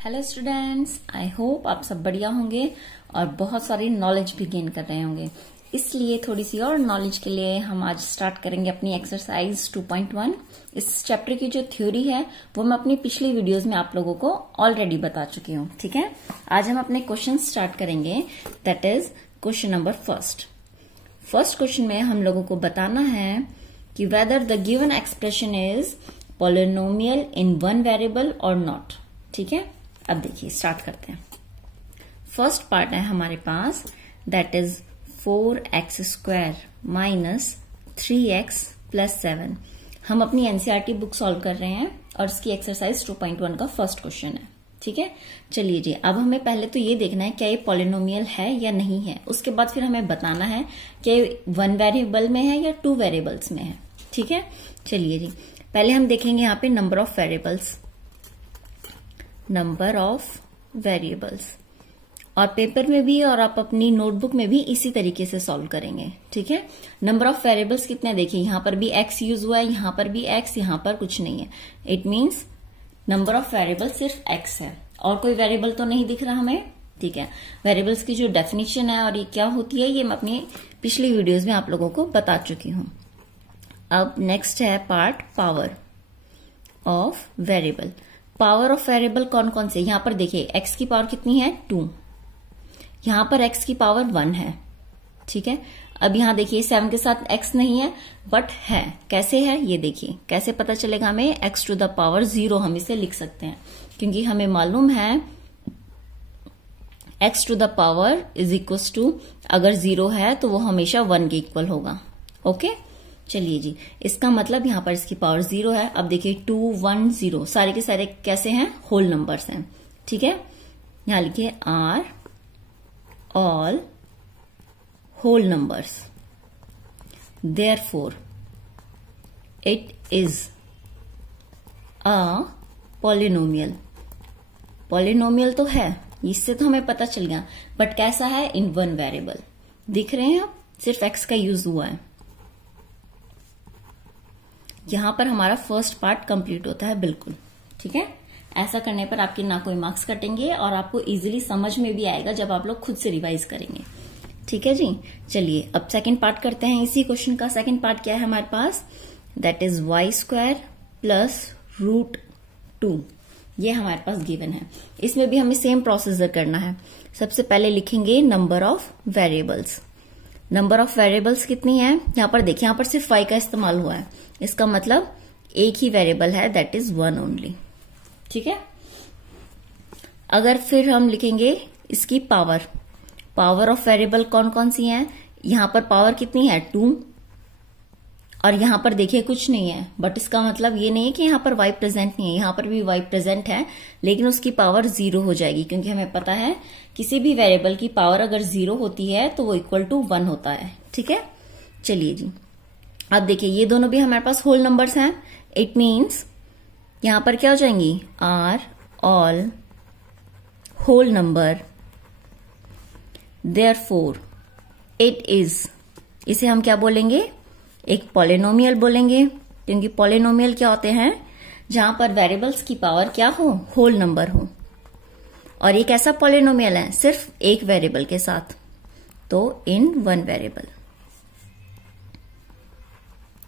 Hello students, I hope आप सब बढ़िया होंगे और बहुत सारी नॉलेज भी गेन कर रहे होंगे। इसलिए थोड़ी सी और नॉलेज के लिए हम आज स्टार्ट करेंगे अपनी एक्सरसाइज 2.1। इस चैप्टर की जो थ्योरी है वो मैं अपनी पिछली वीडियोस में आप लोगों को ऑलरेडी बता चुकी हूँ। ठीक है, आज हम अपने क्वेश्चन स्टार्ट करेंगे। That is question number first question में हम लोगों को बताना है कि whether the given expression is polynomial in one variable और नॉट। ठीक है, अब देखिए स्टार्ट करते हैं। फर्स्ट पार्ट है हमारे पास, that is 4x² minus 3x plus 7। हम अपनी एनसीईआरटी बुक सॉल्व कर रहे हैं और इसकी एक्सरसाइज 2.1 का फर्स्ट क्वेश्चन है। ठीक है, चलिए जी, अब हमें पहले तो ये देखना है क्या ये पॉलिनोमियल है या नहीं है। उसके बाद फिर हमें बताना है कि वन वेरिएबल में है या टू वेरिएबल्स में है। ठीक है, चलिए जी, पहले हम देखेंगे यहाँ पे number of variables, number of variables, और पेपर में भी और आप अपनी नोटबुक में भी इसी तरीके से सॉल्व करेंगे। ठीक है, नंबर ऑफ वेरिएबल्स कितने देखिए, यहां पर भी x यूज हुआ है, यहां पर भी x, यहां पर कुछ नहीं है। It means number of variable सिर्फ x है और कोई वेरिएबल तो नहीं दिख रहा हमें। ठीक है, वेरिएबल्स की जो डेफिनेशन है और ये क्या होती है ये मैं अपनी पिछली वीडियोज में आप लोगों को बता चुकी हूं। अब नेक्स्ट है part power of variable. Power of variable कौन कौन से, यहां पर देखिए x की पावर कितनी है 2, यहां पर x की पावर 1 है। ठीक है, अब यहां देखिए 7 के साथ x नहीं है बट है। कैसे है ये देखिए, कैसे पता चलेगा हमें, x टू द पावर 0 हम इसे लिख सकते हैं क्योंकि हमें मालूम है x to the power is equal to, अगर 0 है तो वो हमेशा 1 के इक्वल होगा। ओके, चलिए जी, इसका मतलब यहां पर इसकी पावर 0 है। अब देखिए 2 1 0 सारे के सारे कैसे हैं, होल नंबर्स हैं। ठीक है, यहां लिखिए are all whole numbers, therefore it is a polynomial. Polynomial तो है, इससे तो हमें पता चल गया, बट कैसा है, इन वन वेरिएबल। दिख रहे हैं आप, सिर्फ एक्स का यूज हुआ है। यहां पर हमारा फर्स्ट पार्ट कंप्लीट होता है बिल्कुल। ठीक है, ऐसा करने पर आपके ना कोई मार्क्स कटेंगे और आपको इजीली समझ में भी आएगा जब आप लोग खुद से रिवाइज करेंगे। ठीक है जी, चलिए अब सेकंड पार्ट करते हैं इसी क्वेश्चन का। सेकंड पार्ट क्या है हमारे पास, दैट इज y² प्लस √2। ये हमारे पास गिवन है। इसमें भी हमें सेम प्रोसीजर करना है। सबसे पहले लिखेंगे number of variables. Number of variables कितनी है, यहां पर देखिए, यहां पर सिर्फ y का इस्तेमाल हुआ है, इसका मतलब एक ही वेरिएबल है, दैट इज 1 ओनली। ठीक है, अगर फिर हम लिखेंगे इसकी पावर, पावर ऑफ वेरिएबल कौन कौन सी है, यहां पर पावर कितनी है 2 और यहां पर देखिए कुछ नहीं है, बट इसका मतलब ये नहीं है कि यहां पर y प्रेजेंट नहीं है, यहां पर भी y प्रेजेंट है, लेकिन उसकी पावर 0 हो जाएगी क्योंकि हमें पता है किसी भी वेरिएबल की पावर अगर 0 होती है तो वो इक्वल टू 1 होता है। ठीक है, चलिए जी, अब देखिए ये दोनों भी हमारे पास होल नंबर्स हैं। इट मीन्स यहां पर क्या हो जाएंगी, are all whole number, therefore it is, इसे हम क्या बोलेंगे, एक पॉलिनोमियल बोलेंगे क्योंकि पॉलिनोमियल क्या होते हैं, जहां पर वेरिएबल्स की पावर क्या हो, होल नंबर हो। और एक ऐसा पॉलिनोमियल है सिर्फ एक वेरिएबल के साथ, तो इन वन वेरिएबल।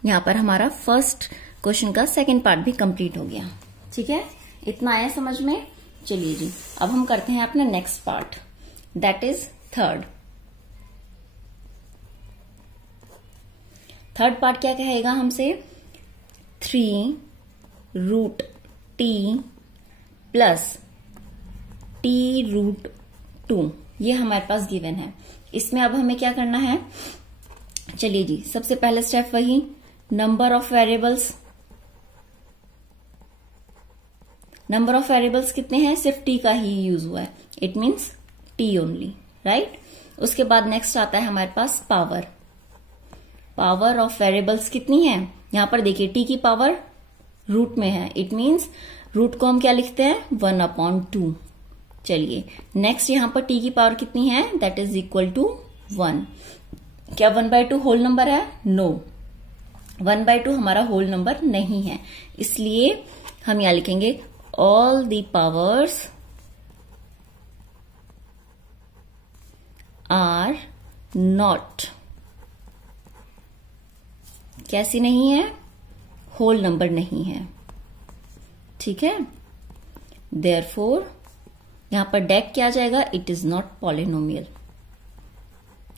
यहां पर हमारा फर्स्ट क्वेश्चन का सेकंड पार्ट भी कंप्लीट हो गया। ठीक है, इतना आया समझ में। चलिए जी, अब हम करते हैं अपना next part, that is third part. क्या कहेगा हमसे, 3√t प्लस t√2, ये हमारे पास गिवन है। इसमें अब हमें क्या करना है, चलिए जी, सबसे पहले स्टेप वही, number of variables. Number of variables कितने हैं, सिर्फ t का ही यूज हुआ है, it means t only, right. उसके बाद नेक्स्ट आता है हमारे पास पावर। पावर ऑफ वेरिएबल्स कितनी है, यहां पर देखिए t की पावर रूट में है, इट मीन्स रूट को हम क्या लिखते हैं, 1/2। चलिए नेक्स्ट यहां पर t की पावर कितनी है, दैट इज इक्वल टू 1। क्या 1/2 होल नंबर है, नो, 1/2 हमारा होल नंबर नहीं है, इसलिए हम यहां लिखेंगे all the powers are not, कैसी नहीं है, होल नंबर नहीं है, ठीक है। देयरफॉर यहां पर डेक क्या आ जाएगा, इट इज नॉट पॉलिनोमियल,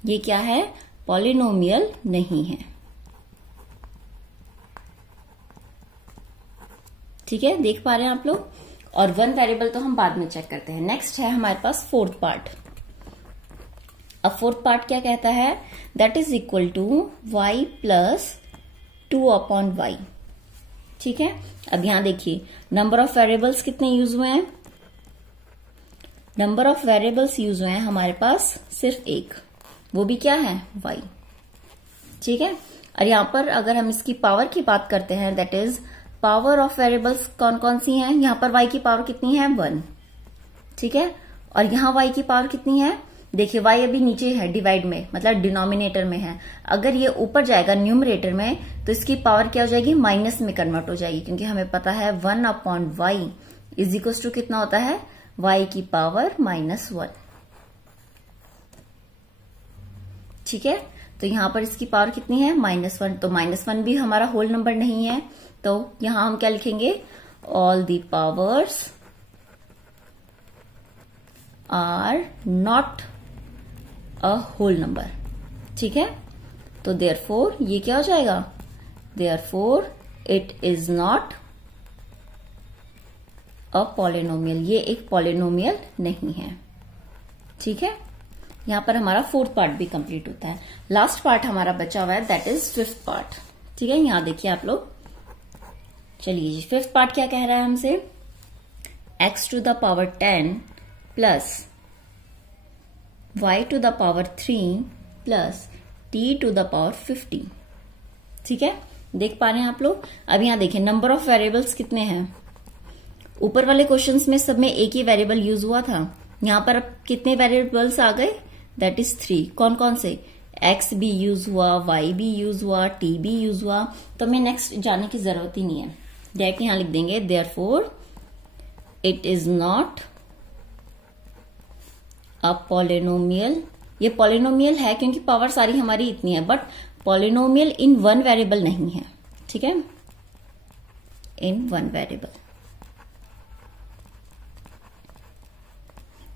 ये क्या है, पॉलिनोमियल नहीं है, ठीक है, देख पा रहे हैं आप लोग। और वन वेरिएबल तो हम बाद में चेक करते हैं। नेक्स्ट है हमारे पास फोर्थ पार्ट। अब फोर्थ पार्ट क्या कहता है, that is equal to y plus 2/y, ठीक है। अब यहां देखिए नंबर ऑफ वेरिएबल्स कितने यूज हुए हैं, नंबर ऑफ वेरिएबल्स यूज हुए हैं हमारे पास सिर्फ एक, वो भी क्या है, y, ठीक है। और यहां पर अगर हम इसकी पावर की बात करते हैं, that is power of variables कौन कौन सी हैं, यहां पर y की पावर कितनी है, 1, ठीक है। और यहां y की पावर कितनी है, देखिए y अभी नीचे है डिवाइड में, मतलब डिनोमिनेटर में है। अगर ये ऊपर जाएगा न्यूमरेटर में तो इसकी पावर क्या हो जाएगी, माइनस में कन्वर्ट हो जाएगी, क्योंकि हमें पता है 1/y इज इक्वल टू कितना होता है, y की पावर -1, ठीक है। तो यहां पर इसकी पावर कितनी है, -1, तो -1 भी हमारा होल नंबर नहीं है, तो यहां हम क्या लिखेंगे, all the powers are not a whole number, ठीक है। तो देयरफॉर ये क्या हो जाएगा, therefore it is not a polynomial, ये एक पॉलिनोमियल नहीं है, ठीक है। यहां पर हमारा फोर्थ पार्ट भी कंप्लीट होता है। लास्ट पार्ट हमारा बचा हुआ है, दैट इज फिफ्थ पार्ट, ठीक है। यहां देखिए आप लोग, चलिए जी, फिफ्थ पार्ट क्या कह रहा है हमसे, x to the power 10 plus y to the power 3 plus t to the power 50, ठीक है, देख पा रहे हैं आप लोग। अब यहां देखिए नंबर ऑफ वेरिएबल्स कितने हैं, ऊपर वाले क्वेश्चंस में सब में एक ही वेरिएबल यूज हुआ था, यहां पर अब कितने वेरिएबल्स आ गए, दैट इज 3, कौन कौन से, x भी यूज हुआ, y भी यूज हुआ, t भी यूज हुआ, तो हमें नेक्स्ट जाने की जरूरत ही नहीं है, डायरेक्ट यहां लिख देंगे, therefore it is not a polynomial, ये पॉलिनोमियल है क्योंकि पावर सारी हमारी इतनी है, but polynomial in one variable नहीं है, ठीक है, इन वन वेरिएबल।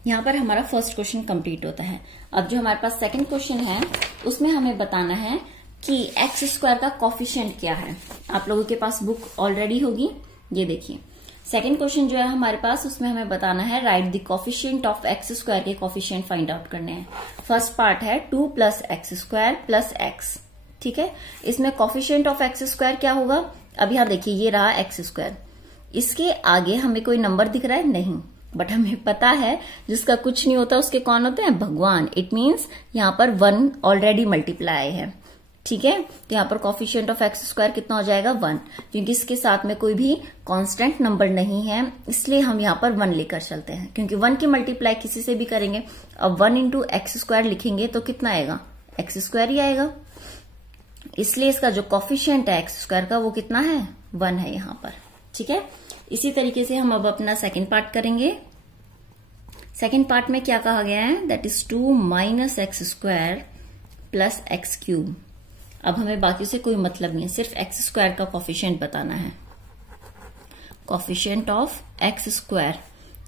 यहां पर हमारा फर्स्ट क्वेश्चन कंप्लीट होता है। अब जो हमारे पास सेकंड क्वेश्चन है उसमें हमें बताना है कि एक्स स्क्वायर का कॉफिशिएंट क्या है। आप लोगों के पास बुक ऑलरेडी होगी, ये देखिए सेकंड क्वेश्चन जो है हमारे पास, उसमें हमें बताना है right the coefficient of x square के कॉफिशिएंट फाइंड आउट करने हैं। फर्स्ट पार्ट है 2 plus x square plus x, ठीक है। इसमें कॉफिशिएंट ऑफ एक्स स्क्वायर क्या होगा, अब यहां देखिए ये रहा एक्स स्क्वायर, इसके आगे हमें कोई नंबर दिख रहा है नहीं, बट हमें पता है जिसका कुछ नहीं होता उसके कौन होते हैं, भगवान। इट मीन्स यहां पर 1 ऑलरेडी मल्टीप्लाई है, ठीक है। तो यहां पर कॉफिशिएंट ऑफ एक्स स्क्वायर कितना हो जाएगा, 1, क्योंकि इसके साथ में कोई भी कांस्टेंट नंबर नहीं है, इसलिए हम यहां पर 1 लेकर चलते हैं, क्योंकि 1 की मल्टीप्लाई किसी से भी करेंगे। अब 1 इंटू एक्स स्क्वायर लिखेंगे तो कितना आएगा, एक्स स्क्वायर ही आएगा, इसलिए इसका जो कॉफिशिएंट है एक्स स्क्वायर का वो कितना है, 1 है यहां पर, ठीक है। इसी तरीके से हम अब अपना सेकेंड पार्ट करेंगे। सेकेंड पार्ट में क्या कहा गया है, that is 2 minus x square plus x cube. अब हमें बाकी से कोई मतलब नहीं है, सिर्फ एक्स स्क्वायर का कॉफिशिएंट बताना है। कॉफिशिएंट ऑफ एक्स स्क्वायर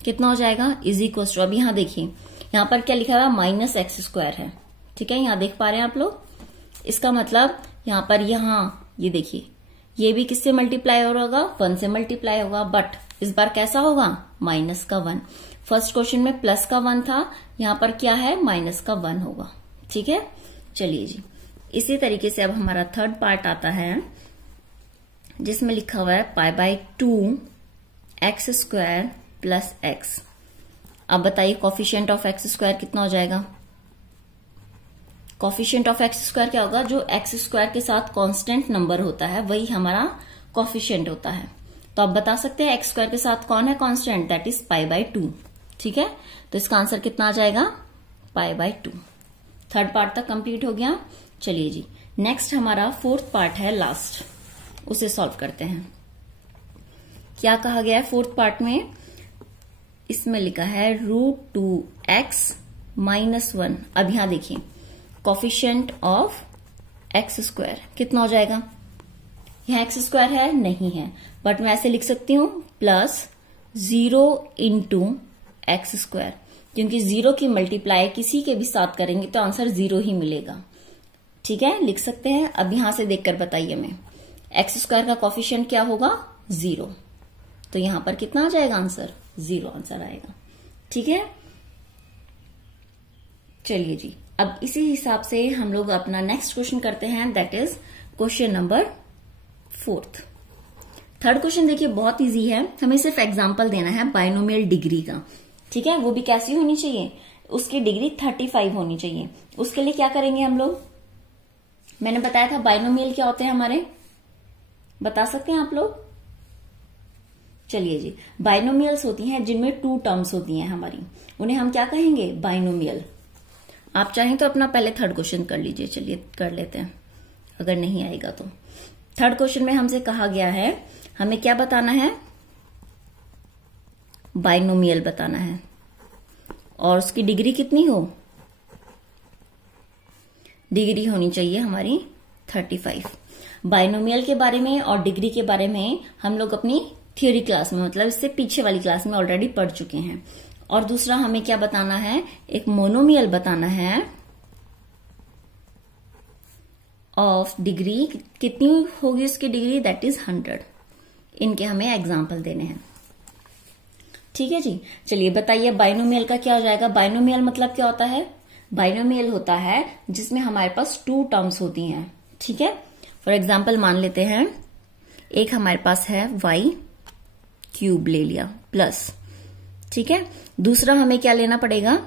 कितना हो जाएगा, इज इक्वल टू, अब यहां देखिए यहां पर क्या लिखा हुआ है, माइनस एक्स स्क्वायर है, ठीक है, यहां देख पा रहे हैं आप लोग। इसका मतलब यहां पर ये देखिए ये भी किससे मल्टीप्लाई होगा, 1 से मल्टीप्लाई होगा, बट इस बार कैसा होगा, माइनस का 1। फर्स्ट क्वेश्चन में प्लस का 1 था, यहां पर क्या है, माइनस का 1 होगा, ठीक है। चलिए जी, इसी तरीके से अब हमारा थर्ड पार्ट आता है जिसमें लिखा हुआ है π/2 एक्स स्क्वायर प्लस एक्स। अब बताइए कॉफिशिएंट ऑफ एक्स स्क्वायर कितना हो जाएगा, कॉफिशिएंट ऑफ एक्स स्क्वायर क्या होगा, जो एक्स स्क्वायर के साथ कांस्टेंट नंबर होता है वही हमारा कॉफिशिएंट होता है। तो आप बता सकते हैं एक्स स्क्वायर के साथ कौन है कांस्टेंट, दैट इज π/2, ठीक है। तो इसका आंसर कितना आ जाएगा, π/2। थर्ड पार्ट तक कंप्लीट हो गया। चलिए जी, नेक्स्ट हमारा फोर्थ पार्ट है लास्ट, उसे सॉल्व करते हैं। क्या कहा गया है फोर्थ पार्ट में, इसमें लिखा है √2x -1। अब यहां देखिए कोफिशिएंट ऑफ एक्स स्क्वायर कितना हो जाएगा, यहां एक्स स्क्वायर है नहीं है, बट मैं ऐसे लिख सकती हूं +0 इंटू एक्स स्क्वायर, क्योंकि 0 की मल्टीप्लाई किसी के भी साथ करेंगे तो आंसर 0 ही मिलेगा। ठीक है, लिख सकते हैं। अब यहां से देखकर बताइए मैं, एक्स स्क्वायर का कोफिशिएंट क्या होगा 0, तो यहां पर कितना आ जाएगा आंसर 0 आंसर आएगा। ठीक है, चलिए जी, अब इसी हिसाब से हम लोग अपना नेक्स्ट क्वेश्चन करते हैं, that is question number 4। Third question देखिए बहुत इजी है, हमें सिर्फ एग्जांपल देना है बाइनोमियल डिग्री का। ठीक है, वो भी कैसी होनी चाहिए, उसकी डिग्री 35 होनी चाहिए। उसके लिए क्या करेंगे हम लोग, मैंने बताया था बाइनोमियल क्या होते हैं हमारे, बता सकते हैं आप लोग। चलिए जी, बाइनोमियल्स होती हैं जिनमें 2 टर्म्स होती हैं हमारी, उन्हें हम क्या कहेंगे बाइनोमियल। आप चाहें तो अपना पहले थर्ड क्वेश्चन कर लीजिए, चलिए कर लेते हैं अगर नहीं आएगा तो। थर्ड क्वेश्चन में हमसे कहा गया है हमें क्या बताना है, बाइनोमियल बताना है, और उसकी डिग्री कितनी हो, डिग्री होनी चाहिए हमारी 35। बाइनोमियल के बारे में और डिग्री के बारे में हम लोग अपनी थ्योरी क्लास में, मतलब इससे पीछे वाली क्लास में ऑलरेडी पढ़ चुके हैं। और दूसरा हमें क्या बताना है, एक मोनोमियल बताना है ऑफ डिग्री, कितनी होगी उसकी डिग्री, दैट इज 100। इनके हमें एग्जाम्पल देने हैं। ठीक है जी, चलिए बताइए बाइनोमियल का क्या हो जाएगा। बाइनोमियल मतलब क्या होता है, बाइनोमियल होता है जिसमें हमारे पास 2 टर्म्स होती हैं। ठीक है, फॉर एग्जाम्पल मान लेते हैं एक हमारे पास है y³ ले लिया प्लस, ठीक है, दूसरा हमें क्या लेना पड़ेगा,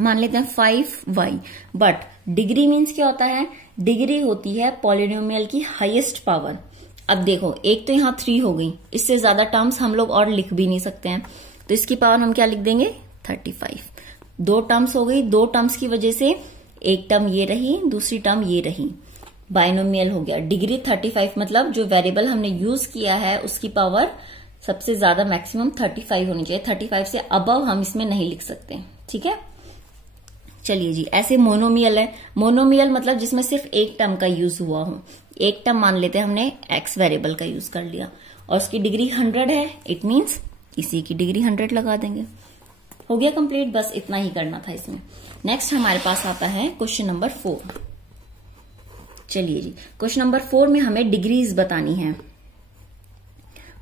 मान लेते हैं 5y। बट डिग्री मीन्स क्या होता है, डिग्री होती है पॉलिनोमियल की हाईएस्ट पावर। अब देखो एक तो यहां 3 हो गई, इससे ज्यादा टर्म्स हम लोग और लिख भी नहीं सकते हैं, तो इसकी पावर हम क्या लिख देंगे 35। 2 टर्म्स हो गई, 2 टर्म्स की वजह से एक टर्म ये रही, दूसरी टर्म ये रही, बाइनोमियल हो गया। डिग्री 35 मतलब जो वेरिएबल हमने यूज किया है उसकी पावर सबसे ज्यादा मैक्सिमम 35 होनी चाहिए। 35 से अबव हम इसमें नहीं लिख सकते। ठीक है, चलिए जी, ऐसे मोनोमियल है। मोनोमियल मतलब जिसमें सिर्फ एक टर्म का यूज हुआ हो। एक टर्म मान लेते हैं हमने एक्स वेरिएबल का यूज कर लिया और उसकी डिग्री 100 है, इट मीन्स इसी की डिग्री 100 लगा देंगे। हो गया कंप्लीट, बस इतना ही करना था इसमें। नेक्स्ट हमारे पास आता है क्वेश्चन नंबर 4। चलिए जी, क्वेश्चन नंबर 4 में हमें डिग्रीज बतानी है।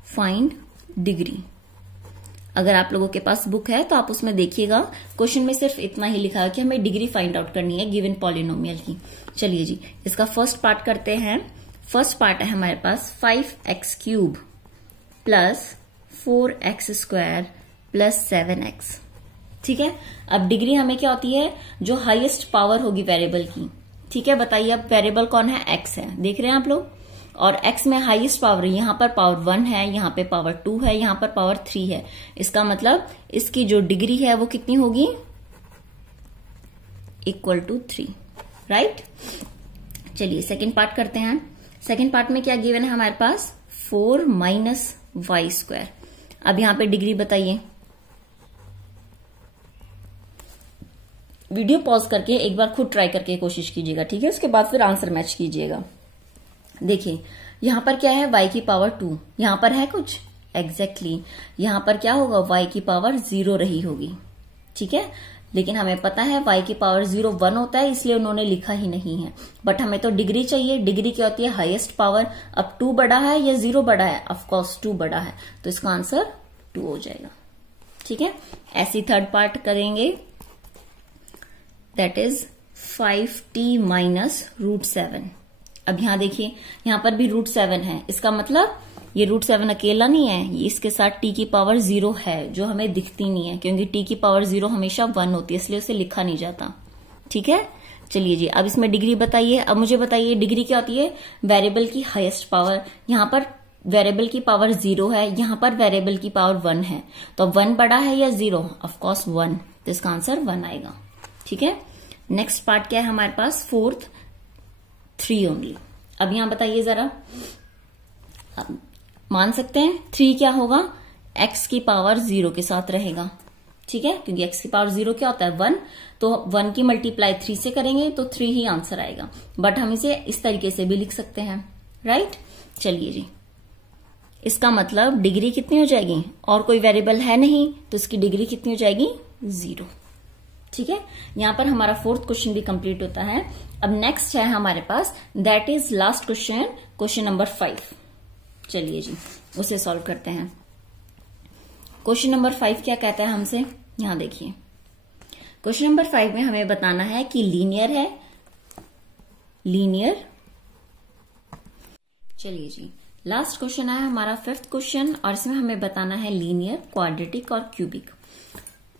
Find degree. अगर आप लोगों के पास बुक है तो आप उसमें देखिएगा, क्वेश्चन में सिर्फ इतना ही लिखा है कि हमें डिग्री फाइंड आउट करनी है गिवन पॉलिनोमियल की। चलिए जी, इसका फर्स्ट पार्ट करते हैं। फर्स्ट पार्ट है हमारे पास 5x³ plus 4x² plus 7x। ठीक है, अब डिग्री हमें क्या होती है, जो हाईएस्ट पावर होगी वेरिएबल की। ठीक है, बताइए अब वेरिएबल कौन है, x है, देख रहे हैं आप लोग, और x में हाईएस्ट पावर, यहां पर पावर 1 है, यहां पे पावर 2 है, यहां पर पावर 3 है। इसका मतलब इसकी जो डिग्री है वो कितनी होगी, इक्वल टू 3, राइट। चलिए सेकेंड पार्ट करते हैं। सेकेंड पार्ट में क्या गिवन है हमारे पास, 4 माइनस y²। अब यहां पे डिग्री बताइए। वीडियो पॉज करके एक बार खुद ट्राई करके कोशिश कीजिएगा, ठीक है, उसके बाद फिर आंसर मैच कीजिएगा। देखिए यहां पर क्या है, y की पावर 2, यहां पर है कुछ, एग्जैक्टली यहां पर क्या होगा, y की पावर 0 रही होगी। ठीक है, लेकिन हमें पता है y की पावर 0 1 होता है, इसलिए उन्होंने लिखा ही नहीं है। बट हमें तो डिग्री चाहिए। डिग्री क्या होती है, हाईएस्ट पावर। अब 2 बड़ा है या 0 बड़ा है, ऑफकोर्स 2 बड़ा है, तो इसका आंसर 2 हो जाएगा। ठीक है, ऐसी थर्ड पार्ट करेंगे, दैट इज 5t माइनस √7। अब यहां देखिए, यहां पर भी √7 है, इसका मतलब ये √7 अकेला नहीं है, ये इसके साथ t की पावर 0 है, जो हमें दिखती नहीं है, क्योंकि t की पावर 0 हमेशा 1 होती है, इसलिए उसे लिखा नहीं जाता। ठीक है, चलिए जी, अब इसमें डिग्री बताइए। अब मुझे बताइए डिग्री क्या होती है, वेरिएबल की हाईएस्ट पावर। यहां पर वेरिएबल की पावर 0 है, यहां पर वेरिएबल की पावर 1 है, तो 1 बड़ा है या 0, ऑफकोर्स 1, तो इसका आंसर 1 आएगा। ठीक है, नेक्स्ट पार्ट क्या है हमारे पास, 4th 3 ओनली। अब यहां बताइए जरा, मान सकते हैं 3 क्या होगा, x की पावर 0 के साथ रहेगा। ठीक है, क्योंकि x की पावर 0 क्या होता है 1, तो 1 की मल्टीप्लाई 3 से करेंगे तो 3 ही आंसर आएगा। बट हम इसे इस तरीके से भी लिख सकते हैं, राइट। चलिए जी, इसका मतलब डिग्री कितनी हो जाएगी, और कोई वेरिएबल है नहीं तो इसकी डिग्री कितनी हो जाएगी 0। ठीक है, यहां पर हमारा फोर्थ क्वेश्चन भी कंप्लीट होता है। अब नेक्स्ट है हमारे पास, that is last question, question number 5। चलिए जी, उसे सॉल्व करते हैं। क्वेश्चन नंबर 5 क्या कहता है हमसे, यहां देखिए। क्वेश्चन नंबर 5 में हमें बताना है कि लीनियर है, लीनियर। चलिए जी, लास्ट क्वेश्चन है हमारा 5th क्वेश्चन, और इसमें हमें बताना है लीनियर, क्वाड्रेटिक और क्यूबिक।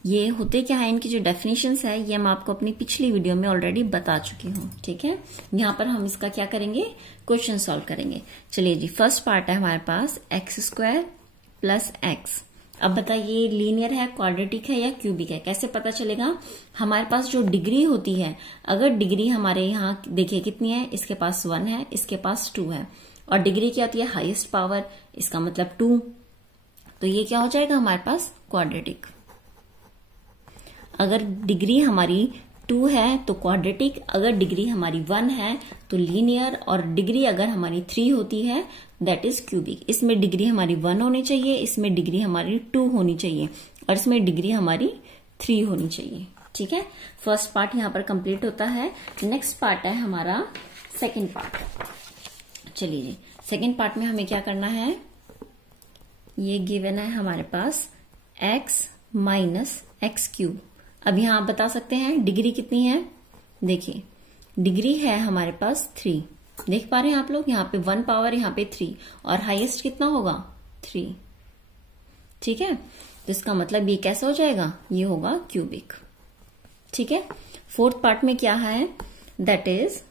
ये होते क्या है, इनकी जो डेफिनेशंस है ये मैं आपको अपनी पिछली वीडियो में ऑलरेडी बता चुकी हूँ। ठीक है, यहाँ पर हम इसका क्या करेंगे, क्वेश्चन सॉल्व करेंगे। चलिए जी, फर्स्ट पार्ट है हमारे पास x² + x। अब बताइए लीनियर है, क्वाड्रेटिक है या क्यूबिक है, कैसे पता चलेगा। हमारे पास जो डिग्री होती है, अगर डिग्री हमारे यहाँ देखिए कितनी है, इसके पास 1 है, इसके पास 2 है, और डिग्री क्या होती है हाईएस्ट पावर, इसका मतलब 2, तो ये क्या हो जाएगा हमारे पास क्वाड्रेटिक। अगर डिग्री हमारी 2 है तो क्वाड्रेटिक, अगर डिग्री हमारी 1 है तो लीनियर, और डिग्री अगर हमारी 3 होती है दैट इज क्यूबिक। इसमें डिग्री हमारी 1 होनी चाहिए, इसमें डिग्री हमारी 2 होनी चाहिए, और इसमें डिग्री हमारी 3 होनी चाहिए। ठीक है, फर्स्ट पार्ट यहाँ पर कंप्लीट होता है। नेक्स्ट पार्ट है हमारा सेकेंड पार्ट। चलिए जी, सेकेंड पार्ट में हमें क्या करना है, ये गिवन है हमारे पास x - x³। अब यहां आप बता सकते हैं डिग्री कितनी है, देखिए डिग्री है हमारे पास 3, देख पा रहे हैं आप लोग, यहाँ पे 1 पावर, यहाँ पे 3, और हाईएस्ट कितना होगा 3। ठीक है, तो इसका मतलब ये कैसा हो जाएगा, ये होगा क्यूबिक। ठीक है, फोर्थ पार्ट में क्या है, दैट इज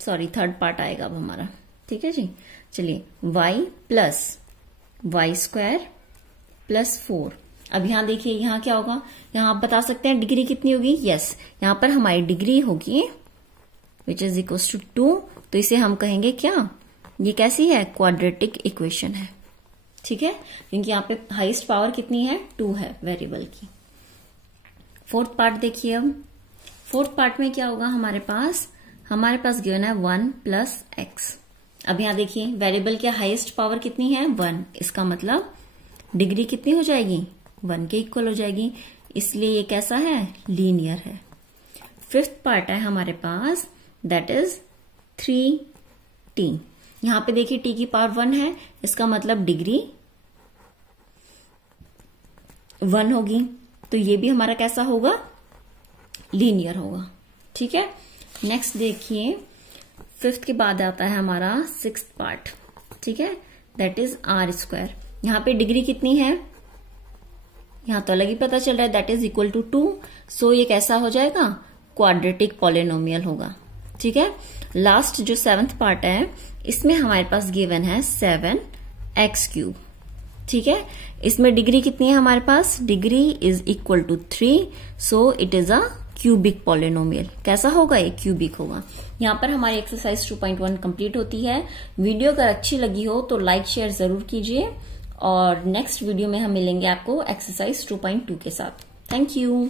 थर्ड पार्ट आएगा अब हमारा। ठीक है जी, चलिए y + y² + 4। अब यहां देखिए, यहां क्या होगा, यहां आप बता सकते हैं डिग्री कितनी होगी, यस यहां पर हमारी डिग्री होगी विच इज इक्वल टू 2, तो इसे हम कहेंगे क्या, ये कैसी है, क्वाड्रेटिक इक्वेशन है। ठीक है, क्योंकि यहाँ पे हाईएस्ट पावर कितनी है 2 है वेरिएबल की। फोर्थ पार्ट देखिए, अब फोर्थ पार्ट में क्या होगा हमारे पास गिवन है 1 + x। अब यहां देखिए वेरिएबल के हाईएस्ट पावर कितनी है 1, इसका मतलब डिग्री कितनी हो जाएगी 1 के इक्वल हो जाएगी, इसलिए ये कैसा है, लीनियर है। फिफ्थ पार्ट है हमारे पास, दैट इज 3t। यहां पे देखिए t की पावर 1 है, इसका मतलब डिग्री 1 होगी, तो ये भी हमारा कैसा होगा, लीनियर होगा। ठीक है, नेक्स्ट देखिए, फिफ्थ के बाद आता है हमारा 6th पार्ट। ठीक है, दैट इज r²। यहां पे डिग्री कितनी है, यहां तो अलग ही पता चल रहा है, दैट इज इक्वल टू 2, सो ये कैसा हो जाएगा, क्वाड्रेटिक पॉलिनोमियल होगा। ठीक है, लास्ट जो 7th पार्ट है, इसमें हमारे पास गिवन है 7x³। ठीक है, इसमें डिग्री कितनी है हमारे पास, degree is equal to 3, so it is a cubic polynomial. कैसा होगा, ये क्यूबिक होगा। यहाँ पर हमारी एक्सरसाइज 2.1 कंप्लीट होती है। वीडियो अगर अच्छी लगी हो तो लाइक शेयर जरूर कीजिए, और नेक्स्ट वीडियो में हम मिलेंगे आपको एक्सरसाइज 2.2 के साथ। Thank you.